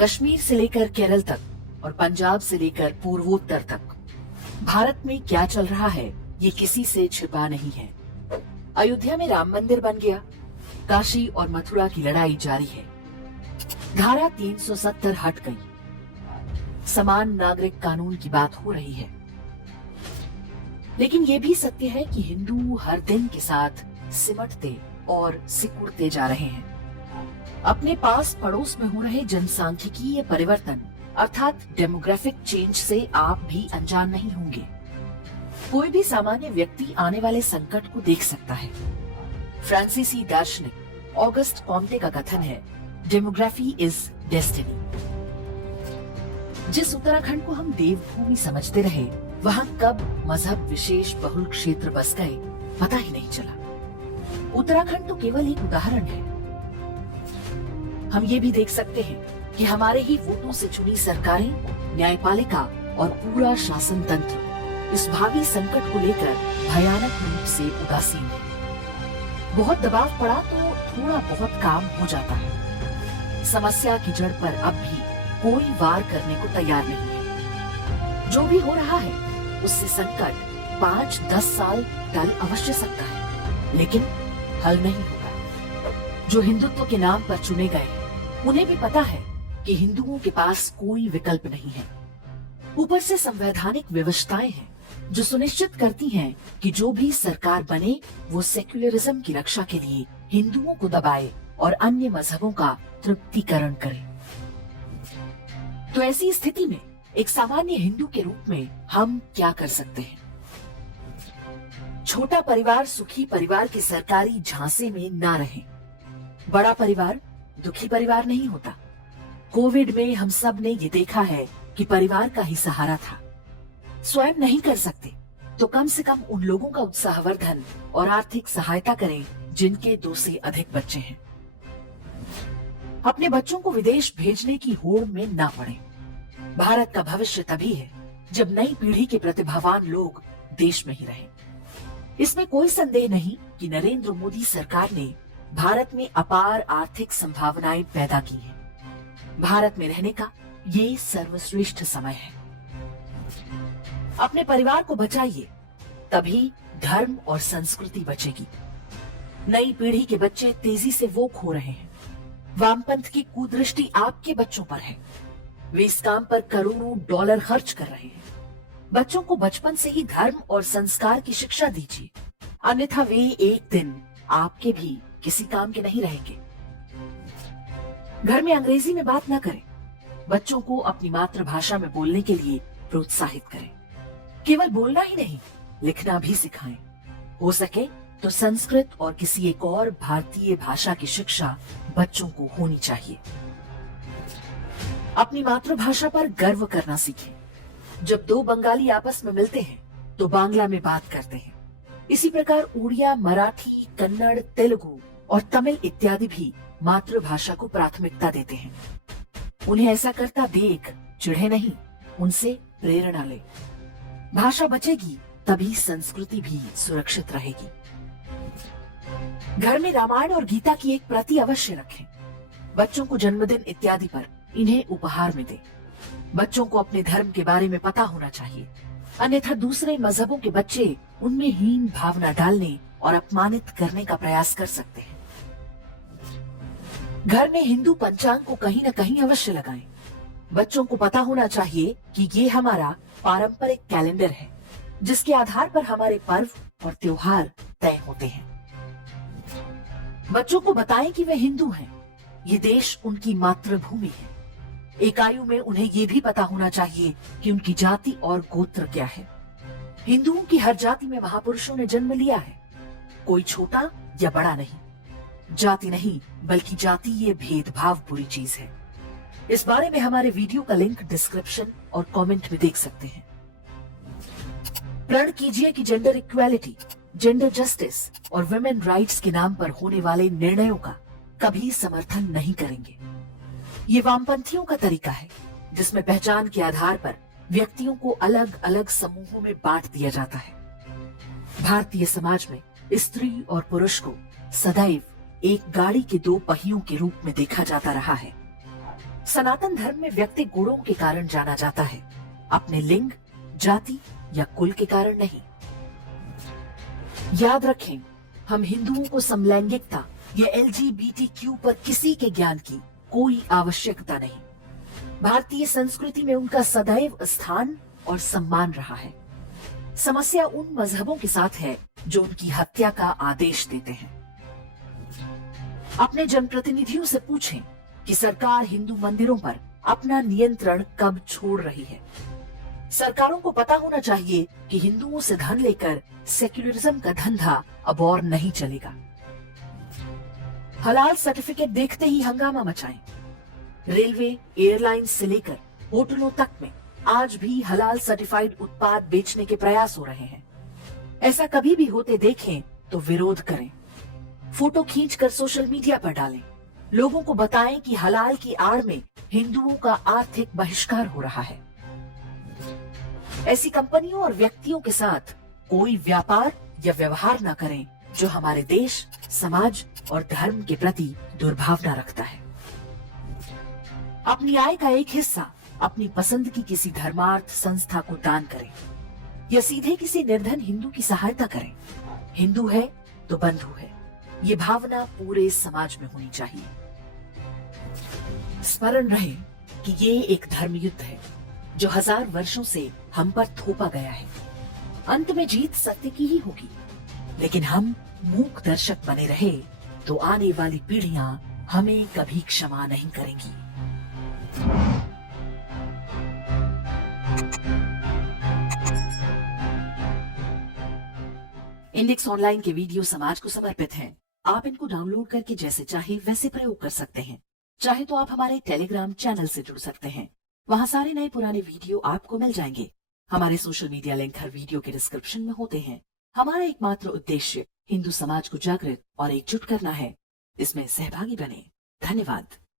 कश्मीर से लेकर केरल तक और पंजाब से लेकर पूर्वोत्तर तक भारत में क्या चल रहा है ये किसी से छिपा नहीं है। अयोध्या में राम मंदिर बन गया, काशी और मथुरा की लड़ाई जारी है, धारा 370 हट गई, समान नागरिक कानून की बात हो रही है। लेकिन ये भी सत्य है कि हिंदू हर दिन के साथ सिमटते और सिकुड़ते जा रहे हैं। अपने पास पड़ोस में हो रहे जनसांख्यिकीय परिवर्तन अर्थात डेमोग्राफिक चेंज से आप भी अनजान नहीं होंगे। कोई भी सामान्य व्यक्ति आने वाले संकट को देख सकता है। फ्रांसीसी दार्शनिक ऑगस्ट कॉम्टे का कथन है, डेमोग्राफी इज डेस्टिनी। जिस उत्तराखंड को हम देवभूमि समझते रहे, वहाँ कब मजहब विशेष बहुल क्षेत्र बस गए पता ही नहीं चला। उत्तराखंड तो केवल एक उदाहरण है। हम ये भी देख सकते हैं कि हमारे ही वोटों से चुनी सरकारें, न्यायपालिका और पूरा शासन तंत्र इस भावी संकट को लेकर भयानक रूप से उदासीन है। बहुत दबाव पड़ा तो थोड़ा बहुत काम हो जाता है। समस्या की जड़ पर अब भी कोई वार करने को तैयार नहीं है। जो भी हो रहा है उससे संकट 5-10 साल टल अवश्य सकता है, लेकिन हल नहीं होगा। जो हिंदुत्व के नाम पर चुने गए उन्हें भी पता है कि हिंदुओं के पास कोई विकल्प नहीं है। ऊपर से संवैधानिक व्यवस्थाएं हैं जो सुनिश्चित करती हैं कि जो भी सरकार बने वो सेक्युलरिज्म की रक्षा के लिए हिंदुओं को दबाए और अन्य मजहबों का तृप्तिकरण करे। तो ऐसी स्थिति में एक सामान्य हिंदू के रूप में हम क्या कर सकते हैं? छोटा परिवार सुखी परिवार के सरकारी झांसे में ना रहे। बड़ा परिवार दुखी परिवार नहीं होता। कोविड में हम सब ने ये देखा है कि परिवार का ही सहारा था। स्वयं नहीं कर सकते तो कम से कम उन लोगों का उत्साहवर्धन और आर्थिक सहायता करें जिनके 2 से अधिक बच्चे हैं। अपने बच्चों को विदेश भेजने की होड़ में ना पड़े। भारत का भविष्य तभी है जब नई पीढ़ी के प्रतिभावान लोग देश में ही रहें। इसमें कोई संदेह नहीं कि नरेंद्र मोदी सरकार ने भारत में अपार आर्थिक संभावनाएं पैदा की हैं। भारत में रहने का ये सर्वश्रेष्ठ समय है। अपने परिवार को बचाइए, तभी धर्म और संस्कृति बचेगी। नई पीढ़ी के बच्चे तेजी से वो खो रहे हैं। वामपंथ की कुदृष्टि आपके बच्चों पर है। वे इस काम पर करोड़ों डॉलर खर्च कर रहे हैं। बच्चों को बचपन से ही धर्म और संस्कार की शिक्षा दीजिए, अन्यथा वे एक दिन आपके भी किसी काम के नहीं रहेंगे। घर में अंग्रेजी में बात न करें। बच्चों को अपनी मातृभाषा में बोलने के लिए प्रोत्साहित करें। केवल बोलना ही नहीं, लिखना भी सिखाएं। हो सके तो संस्कृत और किसी एक और भारतीय भाषा की शिक्षा बच्चों को होनी चाहिए। अपनी मातृभाषा पर गर्व करना सीखें। जब 2 बंगाली आपस में मिलते हैं तो बांग्ला में बात करते हैं। इसी प्रकार उड़िया, मराठी, कन्नड़, तेलुगु और तमिल इत्यादि भी मातृभाषा को प्राथमिकता देते हैं। उन्हें ऐसा करता देख चिढ़े नहीं, उनसे प्रेरणा ले। भाषा बचेगी तभी संस्कृति भी सुरक्षित रहेगी। घर में रामायण और गीता की एक प्रति अवश्य रखें। बच्चों को जन्मदिन इत्यादि पर इन्हें उपहार में दें। बच्चों को अपने धर्म के बारे में पता होना चाहिए, अन्यथा दूसरे मजहबों के बच्चे उनमें हीन भावना डालने और अपमानित करने का प्रयास कर सकते हैं। घर में हिंदू पंचांग को कहीं न कहीं अवश्य लगाएं। बच्चों को पता होना चाहिए कि ये हमारा पारंपरिक कैलेंडर है, जिसके आधार पर हमारे पर्व और त्योहार तय होते हैं। बच्चों को बताएं कि वे हिंदू हैं, ये देश उनकी मातृभूमि है। एक आयु में उन्हें ये भी पता होना चाहिए कि उनकी जाति और गोत्र क्या है। हिंदुओं की हर जाति में महापुरुषों ने जन्म लिया है, कोई छोटा या बड़ा नहीं। जाति नहीं बल्कि जातीय भेदभाव बुरी चीज है। इस बारे में हमारे वीडियो का लिंक डिस्क्रिप्शन और कमेंट में देख सकते हैं। प्रण कीजिए कि जेंडर इक्वालिटी, जेंडर जस्टिस और वुमेन राइट्स के नाम पर होने वाले निर्णयों का कभी समर्थन नहीं करेंगे। ये वामपंथियों का तरीका है, जिसमें पहचान के आधार पर व्यक्तियों को अलग अलग समूहों में बांट दिया जाता है। भारतीय समाज में स्त्री और पुरुष को सदैव एक गाड़ी के 2 पहियों के रूप में देखा जाता रहा है। सनातन धर्म में व्यक्ति गुणों के कारण जाना जाता है, अपने लिंग, जाति या कुल के कारण नहीं। याद रखें, हम हिंदुओं को समलैंगिकता या LGBTQ पर किसी के ज्ञान की कोई आवश्यकता नहीं। भारतीय संस्कृति में उनका सदैव स्थान और सम्मान रहा है। समस्या उन मजहबों के साथ है जो उनकी हत्या का आदेश देते हैं। अपने जनप्रतिनिधियों से पूछें कि सरकार हिंदू मंदिरों पर अपना नियंत्रण कब छोड़ रही है। सरकारों को पता होना चाहिए कि हिंदुओं से धन लेकर सेक्युलरिज्म का धंधा अब और नहीं चलेगा। हलाल सर्टिफिकेट देखते ही हंगामा मचाएं। रेलवे, एयरलाइंस से लेकर होटलों तक में आज भी हलाल सर्टिफाइड उत्पाद बेचने के प्रयास हो रहे हैं। ऐसा कभी भी होते देखें तो विरोध करें, फोटो खींचकर सोशल मीडिया पर डालें, लोगों को बताएं कि हलाल की आड़ में हिंदुओं का आर्थिक बहिष्कार हो रहा है। ऐसी कंपनियों और व्यक्तियों के साथ कोई व्यापार या व्यवहार न करें जो हमारे देश, समाज और धर्म के प्रति दुर्भावना रखता है। अपनी आय का एक हिस्सा अपनी पसंद की किसी धर्मार्थ संस्था को दान करें या सीधे किसी निर्धन हिंदू की सहायता करें। हिंदू है तो बंधु है, ये भावना पूरे समाज में होनी चाहिए। स्मरण रहे कि ये एक धर्म युद्ध है जो 1000 वर्षों से हम पर थोपा गया है। अंत में जीत सत्य की ही होगी, लेकिन हम मूक दर्शक बने रहे तो आने वाली पीढ़ियां हमें कभी क्षमा नहीं करेंगी। इंडेक्स ऑनलाइन के वीडियो समाज को समर्पित हैं। आप इनको डाउनलोड करके जैसे चाहे वैसे प्रयोग कर सकते हैं। चाहे तो आप हमारे टेलीग्राम चैनल से जुड़ सकते हैं, वहाँ सारे नए पुराने वीडियो आपको मिल जाएंगे। हमारे सोशल मीडिया लिंक हर वीडियो के डिस्क्रिप्शन में होते हैं। हमारा एकमात्र उद्देश्य हिंदू समाज को जागृत और एकजुट करना है। इसमें सहभागी बने। धन्यवाद।